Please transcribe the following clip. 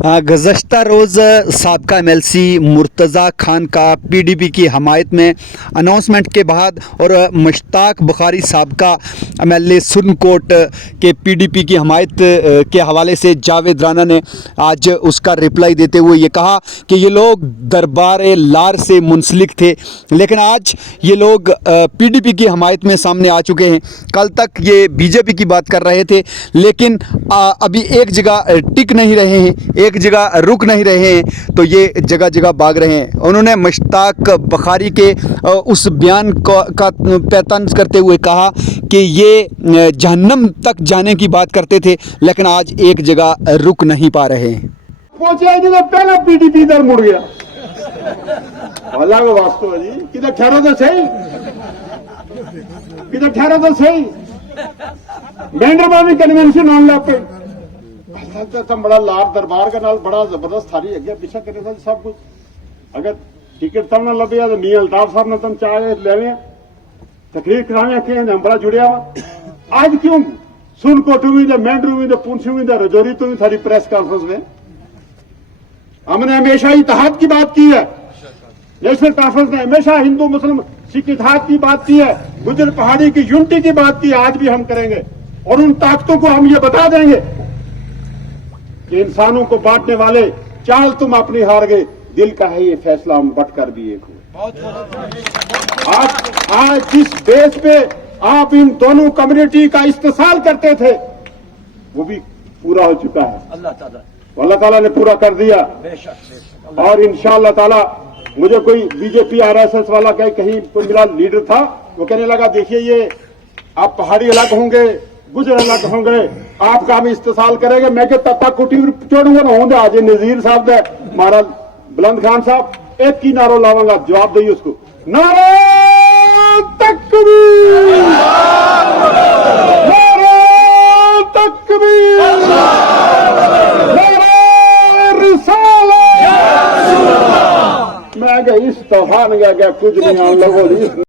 गुज़श्ता रोज़ साबका MLC मुर्तज़ा खान का PDP की हमायत में अनाउंसमेंट के बाद और मुश्ताक बुखारी साबका MLA सुरनकोट के PDP की हमायत के हवाले से जावेद राना ने आज उसका रिप्लाई देते हुए ये कहा कि ये लोग दरबार लार से मुंसलिक थे, लेकिन आज ये लोग PDP की हमायत में सामने आ चुके हैं। कल तक ये BJP की बात कर रहे थे, लेकिन अभी एक जगह टिक नहीं रहे हैं, एक जगह रुक नहीं रहे हैं, तो ये जगह जगह भाग रहे हैं। उन्होंने मुश्ताक बुखारी के उस बयान का पैतंज करते हुए कहा कि ये जहन्नम तक जाने की बात करते थे, लेकिन आज एक जगह रुक नहीं पा रहे हैं। पहुंचे तो पहला PDP इधर मुड़ गया। को वास्तव है जी, किधर ठहरो तो सही, किधर ठहरो तो सही। बैंड्रबानी कन्वेंशन ऑन लापे बड़ा लार दरबार का नाल बड़ा जबरदस्त थारी अगे पीछे करे था सब कुछ। अगर टिकट तब ना लभे तो मियां अल्ताफ साहब ने तुम चाहे लेवे तकरीर करावे के हम बड़ा जुड़िया वा। आज क्यों सुनकोट हुई द मेंढरू हुई द पुंछ हुई द रजौरी तो थारी प्रेस कॉन्फ्रेंस में हमने हमेशा इत्तेहाद की बात की है। नेशनल कॉन्फ्रेंस ने हमेशा हिंदू मुस्लिम सिख इत्तेहाद की बात की है, गुजर पहाड़ी की यूनिटी की बात की है, आज भी हम करेंगे। और उन ताकतों को हम ये बता देंगे कि इंसानों को बांटने वाले चाल तुम अपनी हार गए, दिल का है ये फैसला हम बट कर भी एक हुए। आज जिस बेस पे आप इन दोनों कम्युनिटी का इस्तेसाल करते थे वो भी पूरा हो चुका है। अल्लाह ताला ने पूरा कर दिया। और इंशाअल्लाह ताला मुझे कोई BJP RSS वाला कहीं कोई मिला लीडर था, वो कहने लगा देखिए ये आप पहाड़ी अलग होंगे, गुजर अलग होंगे, आपका हम इस्तेसाल करेंगे। मैं तत्ता कुटी चढ़ूंगा ना होंगे आज नजीर साहब दे महाराज बुलंद खान साहब एक ही नारो लावांगा, जवाब दइए उसको, नारे तकबीर, नारे तकबीर, नारे रिसालत। मैं इस तूफान गया कुछ नहीं हम लोगों